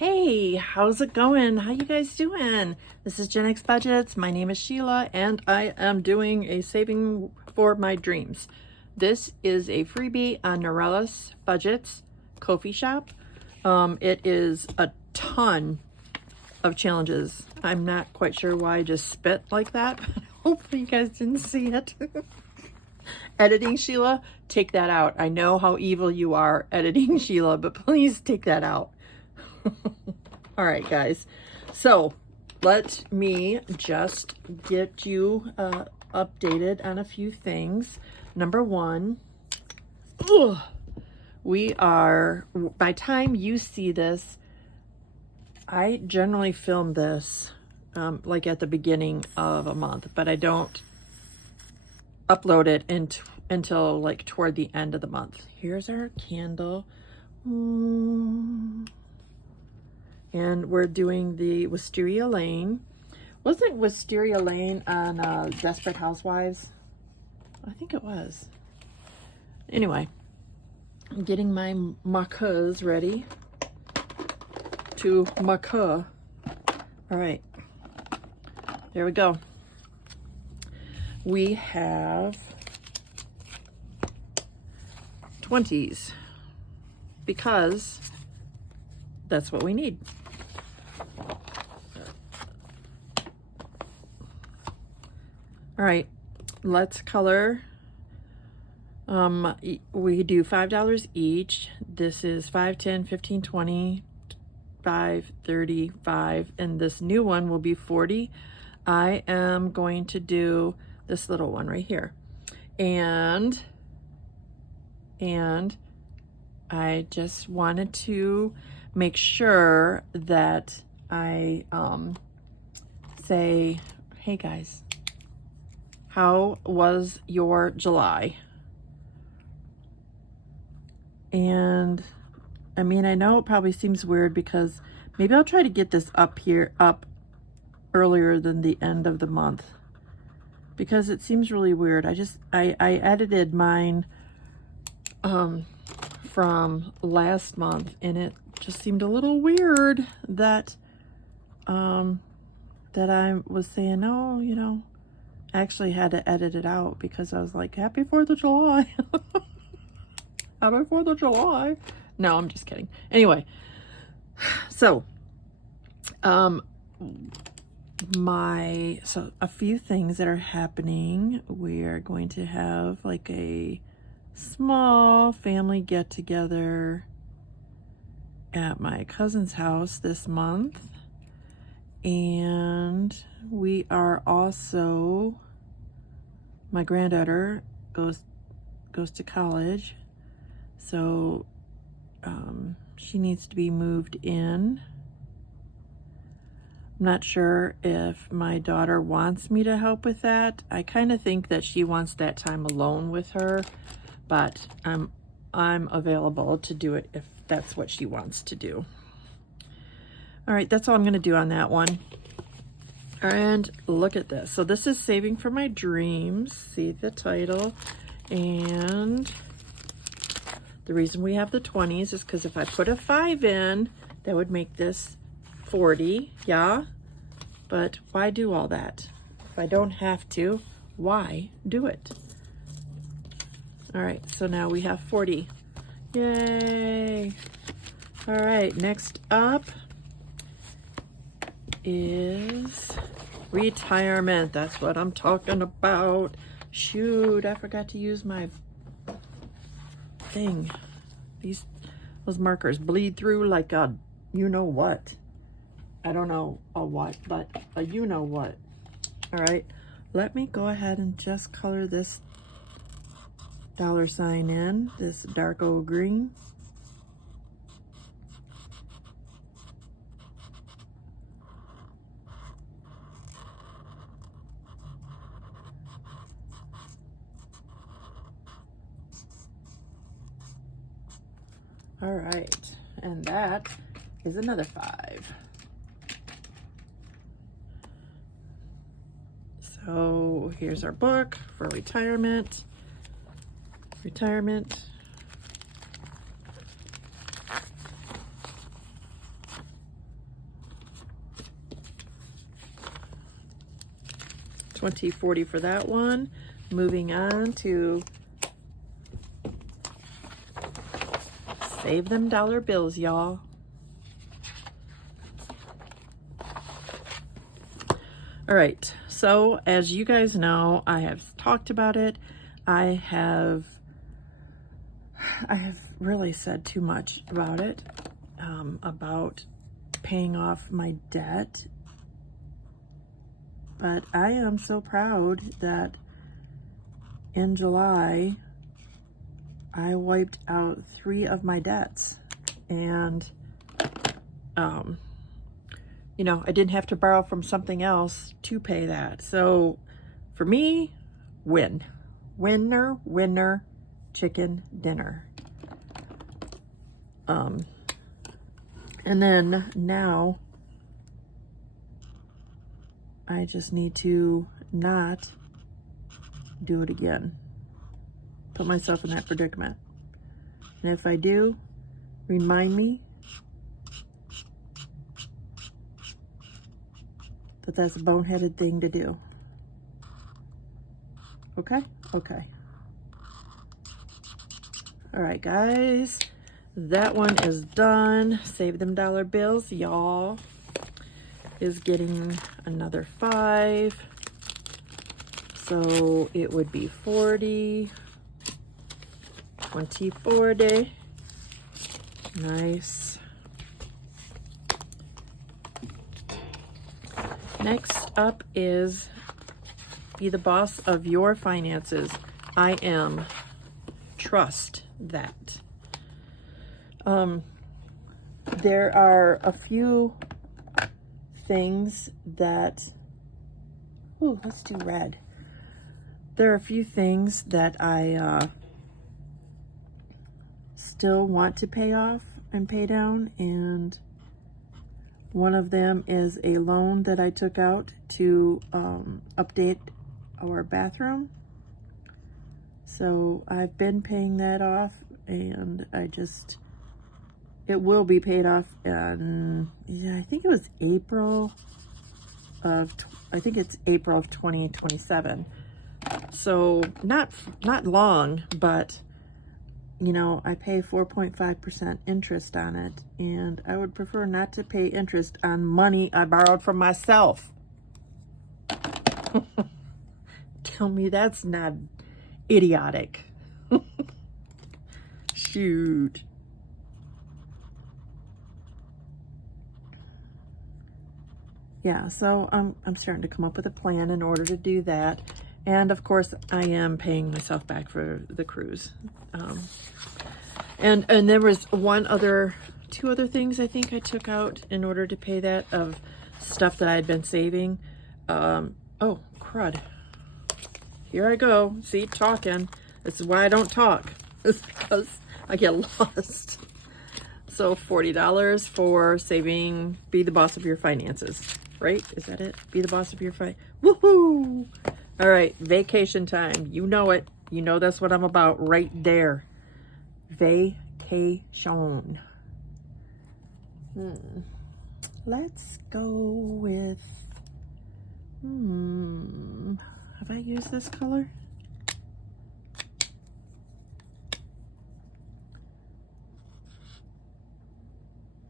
Hey, how's it going? How you guys doing? This is Gen X Budgets. My name is Sheila, and I am doing a saving for my dreams. This is a freebie on Norella's Budgets Ko-fi shop. It is a ton of challenges. I'm not quite sure why I just spit like that. Hopefully you guys didn't see it. Editing Sheila, take that out. I know how evil you are, editing Sheila, but please take that out. All right, guys. So let me just get you updated on a few things. Number one, we are, by time you see this, I generally film this like at the beginning of a month, but I don't upload it until like toward the end of the month. Here's our candle. And we're doing the Wisteria Lane. Wasn't Wisteria Lane on Desperate Housewives? I think it was. Anyway, I'm getting my markers ready to marker. All right, there we go. We have 20s because that's what we need. All right, let's color. We do $5 each. This is 5, 10, 15, 20, 5, 30, 5, and this new one will be 40. I am going to do this little one right here. And I just wanted to make sure that I say, hey guys, how was your July? And I mean, I know it probably seems weird because maybe I'll try to get this up earlier than the end of the month because it seems really weird. I edited mine from last month, and it just seemed a little weird that that I was saying, no, you know, I actually had to edit it out because I was like, happy 4th of July. Happy 4th of July. No, I'm just kidding. Anyway, so so a few things that are happening. We are going to have like a small family get together at my cousin's house this month, and we are also, my granddaughter goes to college, so she needs to be moved in. I'm not sure if my daughter wants me to help with that. I kind of think that she wants that time alone with her, but I'm available to do it if that's what she wants to do. All right, that's all I'm going to do on that one. And look at this. So this is Saving for My Dreams. See the title. And the reason we have the 20s is because if I put a 5 in, that would make this 40, yeah? But why do all that? If I don't have to, why do it? All right, so now we have 40. Yay! All right, next up is retirement. That's what I'm talking about. Shoot, I forgot to use my thing. Those markers bleed through like a you-know-what. I don't know a what, but a you-know-what. All right, let me go ahead and just color this $sign in, this dark old green. All right, and that is another 5. So here's our book for retirement. $20.40 for that one. Moving on to save them dollar bills, y'all. All right, so as you guys know, I have talked about it. I have really said too much about it, about paying off my debt. But I am so proud that in July, I wiped out 3 of my debts. And, you know, I didn't have to borrow from something else to pay that. So for me, win. Winner, winner, chicken dinner. And then now I just need to not do it again. Put myself in that predicament. And if I do, remind me that that's a boneheaded thing to do. Okay? Okay. All right, guys. That one is done. Save them dollar bills. Y'all is getting another 5. So it would be 40. 2040. Nice. Next up is be the boss of your finances. I am. Trust that. There are a few things that, ooh, let's do red. There are a few things that I still want to pay off and pay down, and one of them is a loan that I took out to update our bathroom. So I've been paying that off, and it will be paid off in, yeah, I think it was April of 2027. So not long, but you know, I pay 4.5% interest on it, and I would prefer not to pay interest on money I borrowed from myself. Tell me that's not idiotic. Shoot. Yeah, so I'm starting to come up with a plan in order to do that. And of course, I am paying myself back for the cruise. And there was two other things I think I took out in order to pay that, of stuff that I had been saving. Oh, crud. Here I go. See, talking. This is why I don't talk. It's because I get lost. So $40 for saving, be the boss of your finances, right? Is that it? Be the boss of your woohoo! All right, vacation time. You know it. You know that's what I'm about right there. Vacation. Let's go with, have I used this color?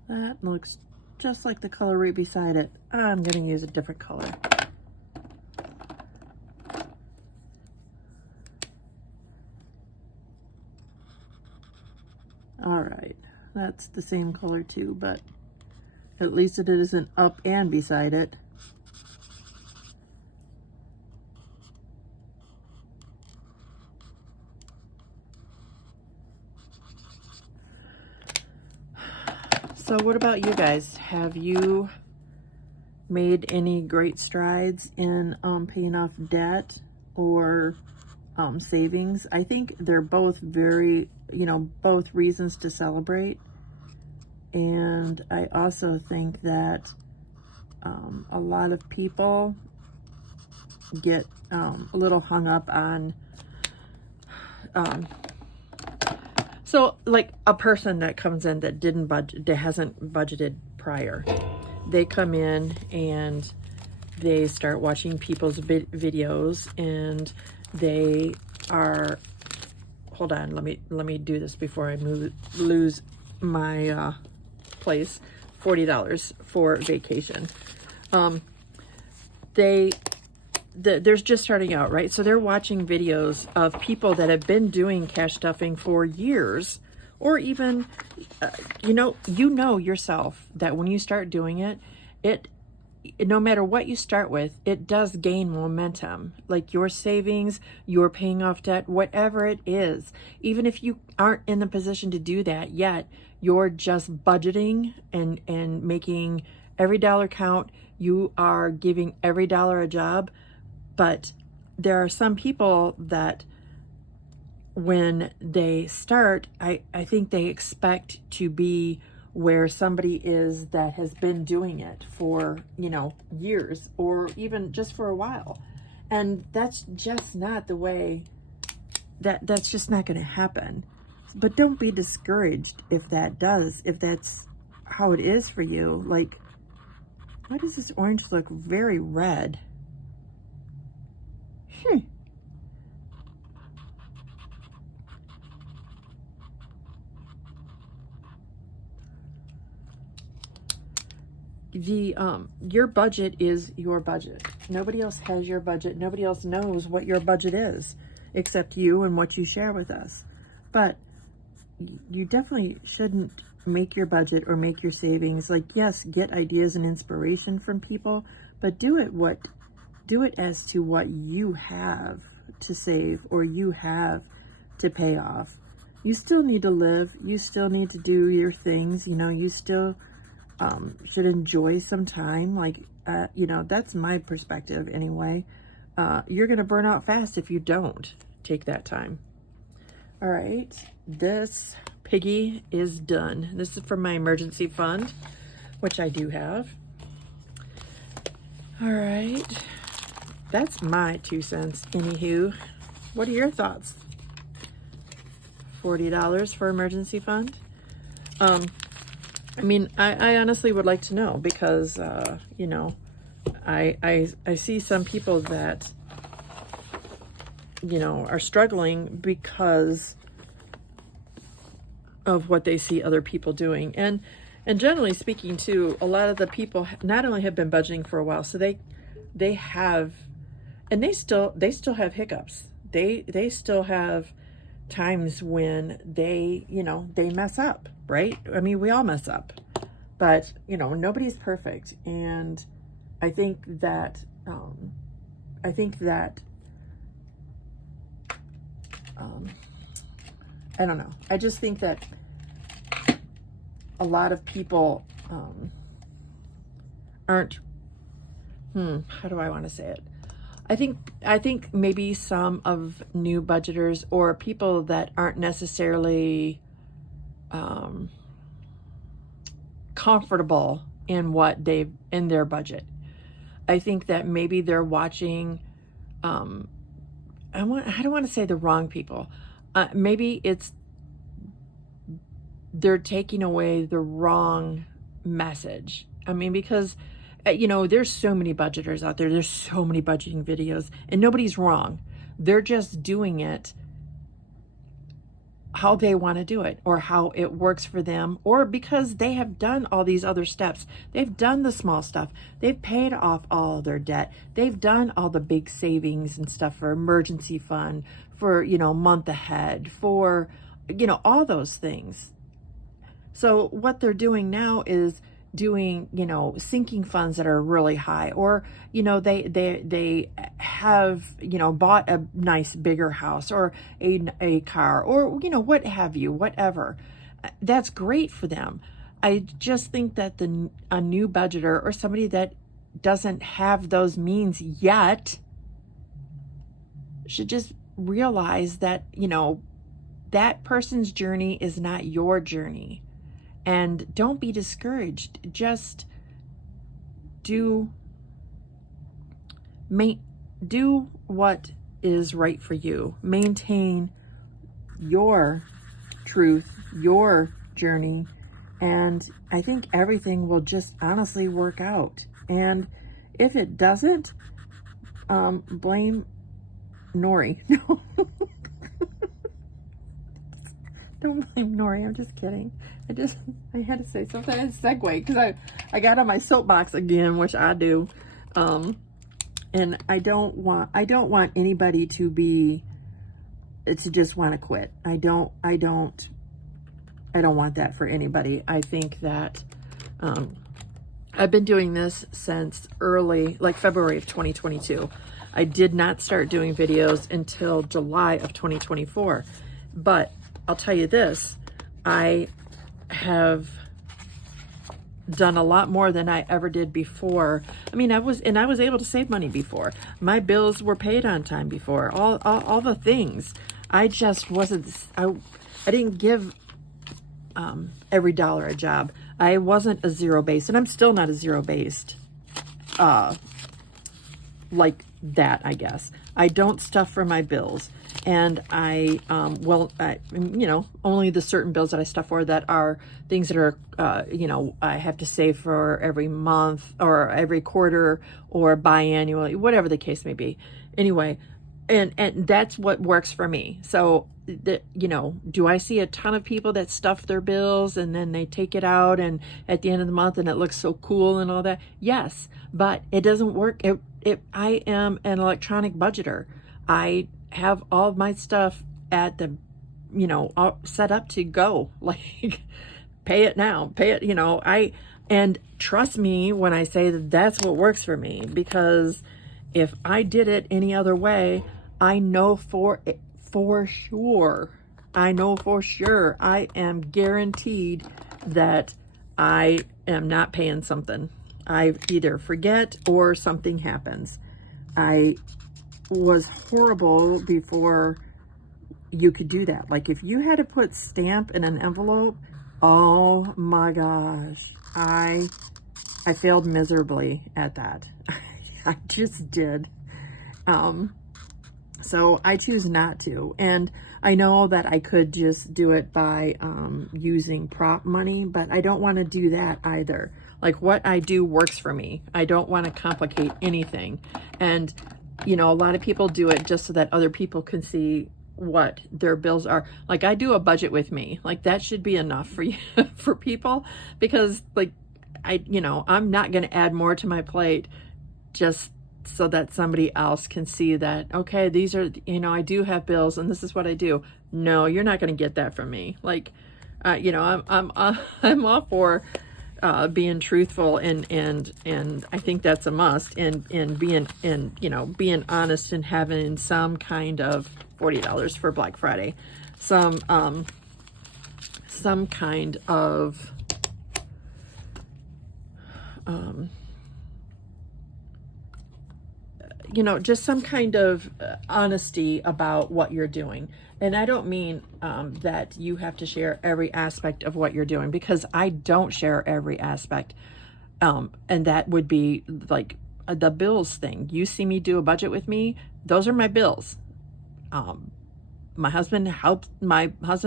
That looks just like the color right beside it. I'm going to use a different color. All right, that's the same color too, but at least it isn't up and beside it. So what about you guys? Have you made any great strides in paying off debt or savings? I think they're both very, both reasons to celebrate. And I also think that a lot of people get a little hung up on, so like a person that comes in that didn't budget, that hasn't budgeted prior, they come in and they start watching people's videos, and they are, hold on, let me do this before I lose my place. $40 for vacation. They're just starting out, right? So they're watching videos of people that have been doing cash stuffing for years, or even, you know yourself that when you start doing it, no matter what you start with, it does gain momentum. Like your savings, you're paying off debt, whatever it is. Even if you aren't in the position to do that yet, you're just budgeting and making every dollar count. You are giving every dollar a job. But there are some people that when they start, I think they expect to be where somebody is that has been doing it for, years, or even just for a while. And that's just not the way, that's just not going to happen. But don't be discouraged if that's how it is for you. Like, why does this orange look very red? Your budget is your budget. Nobody else has your budget. Nobody else knows what your budget is except you and what you share with us. But you definitely shouldn't make your budget or make your savings. Like, yes, get ideas and inspiration from people, but do it as to what you have to save or you have to pay off. You still need to live. You still need to do your things. You still should enjoy some time. Like, that's my perspective anyway. You're going to burn out fast if you don't take that time. All right. This piggy is done. This is from my emergency fund, which I do have. All right. That's my 2 cents. Anywho, what are your thoughts? $40 for emergency fund? I honestly would like to know, because, I see some people that, are struggling because of what they see other people doing. And generally speaking too, a lot of the people not only have been budgeting for a while, so they have, and they still have hiccups. They still have times when they mess up, right? We all mess up, but nobody's perfect. And I think that I don't know. I just think that a lot of people aren't, how do I want to say it? I think maybe some of new budgeters or people that aren't necessarily comfortable in in their budget. I think that maybe they're watching, I don't want to say the wrong people. Maybe they're taking away the wrong message. Because there's so many budgeters out there. There's so many budgeting videos, and nobody's wrong. They're just doing it how they want to do it, or how it works for them, or because they have done all these other steps. They've done the small stuff. They've paid off all their debt. They've done all the big savings and stuff for emergency fund, for, month ahead, for, all those things. So what they're doing now is doing, sinking funds that are really high, or, they have, bought a nice bigger house, or a car, or, what have you, whatever. That's great for them. I just think that a new budgeter, or somebody that doesn't have those means yet, should just realize that, that person's journey is not your journey. And don't be discouraged. Just do what is right for you. Maintain your truth, your journey, and I think everything will just honestly work out. And if it doesn't, blame Nori. No, don't blame Nori. I'm just kidding. I had to say something. I had to segue because I got on my soapbox again, which I do. And I don't want anybody to just want to quit. I don't want that for anybody. I think that, I've been doing this since early, like February of 2022. I did not start doing videos until July of 2024. But I'll tell you this, I have done a lot more than I ever did before. I mean, I was able to save money before. My bills were paid on time before. All the things. I just wasn't, I didn't give every dollar a job. I wasn't a zero-based, and I'm still not a zero-based like that, I guess. I don't stuff for my bills. And only the certain bills that I stuff for that are things that are, I have to save for every month or every quarter or biannually, whatever the case may be. Anyway, and that's what works for me. So, do I see a ton of people that stuff their bills and then they take it out and at the end of the month and it looks so cool and all that? Yes, but it doesn't work. I am an electronic budgeter. I have all of my stuff at the, all set up to go, like pay it now, and trust me when I say that that's what works for me, because if I did it any other way, I know for sure, I am guaranteed that I am not paying something. I either forget or something happens. I was horrible before you could do that. Like if you had to put stamp in an envelope, oh my gosh, I failed miserably at that. I just did. So I choose not to. And I know that I could just do it by using prop money, but I don't want to do that either. Like what I do works for me. I don't want to complicate anything. And a lot of people do it just so that other people can see what their bills are. Like I do a budget with me. Like that should be enough for you, for people, because like I'm not going to add more to my plate just so that somebody else can see that, okay, these are, I do have bills and this is what I do. No, you're not going to get that from me. Like, I'm all for being truthful and I think that's a must, and being honest and having some kind of $40 for Black Friday, some kind of just some kind of honesty about what you're doing. And I don't mean that you have to share every aspect of what you're doing, because I don't share every aspect. And that would be like the bills thing. You see me do a budget with me, those are my bills. My husband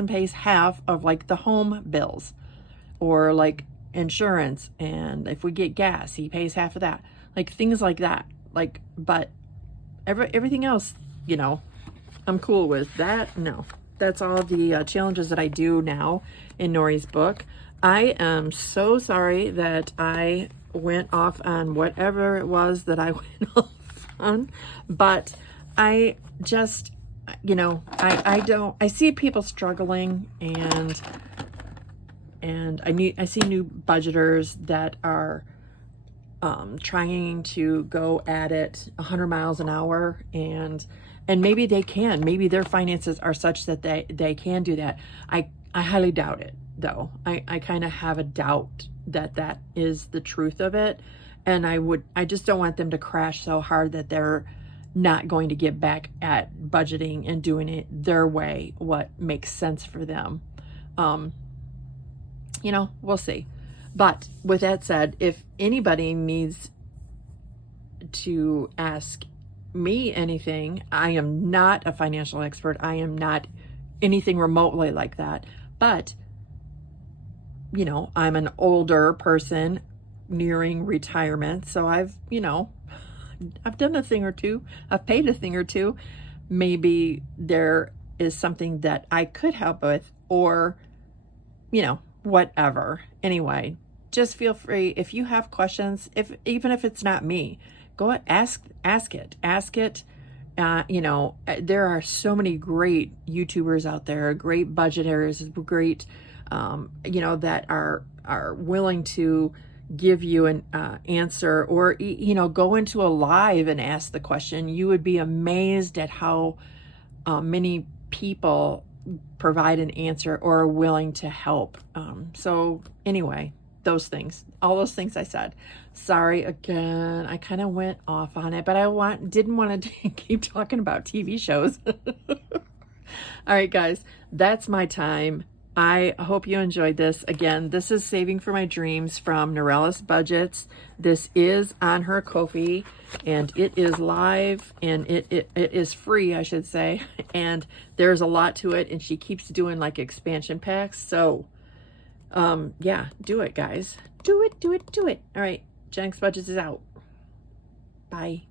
pays half of like the home bills, or like insurance, and if we get gas, he pays half of that. Like things like that. Like, but everything else, I'm cool with that. No, that's all the challenges that I do now in Nori's book. I am so sorry that I went off on whatever it was that I went off on, but I just, I see people struggling, and I see new budgeters that are trying to go at it 100 miles an hour, and maybe they can, maybe their finances are such that they can do that. I highly doubt it though. I kind of have a doubt that is the truth of it. And I just don't want them to crash so hard that they're not going to get back at budgeting and doing it their way, what makes sense for them. We'll see. But with that said, if anybody needs to ask me anything, I am not a financial expert. I am not anything remotely like that. But, I'm an older person nearing retirement. So I've, I've done a thing or two. I've paid a thing or two. Maybe there is something that I could help with, or, you know, whatever. Anyway, just feel free. If you have questions, even if it's not me, go ask it. You know, there are so many great YouTubers out there, great budgeters, great, you know, that are willing to give you an answer, or, you know, go into a live and ask the question. You would be amazed at how many people provide an answer or are willing to help. So anyway, all those things I said. Sorry again, I kind of went off on it, but didn't want to keep talking about TV shows. All right, guys, that's my time. I hope you enjoyed this. Again, this is Saving for My Dreams from Norellis Budgets. This is on her Ko-fi, and it is live, and it is free, I should say. And there's a lot to it, and she keeps doing like expansion packs. So, yeah, do it, guys. Do it. All right, Jenks Budgets is out. Bye.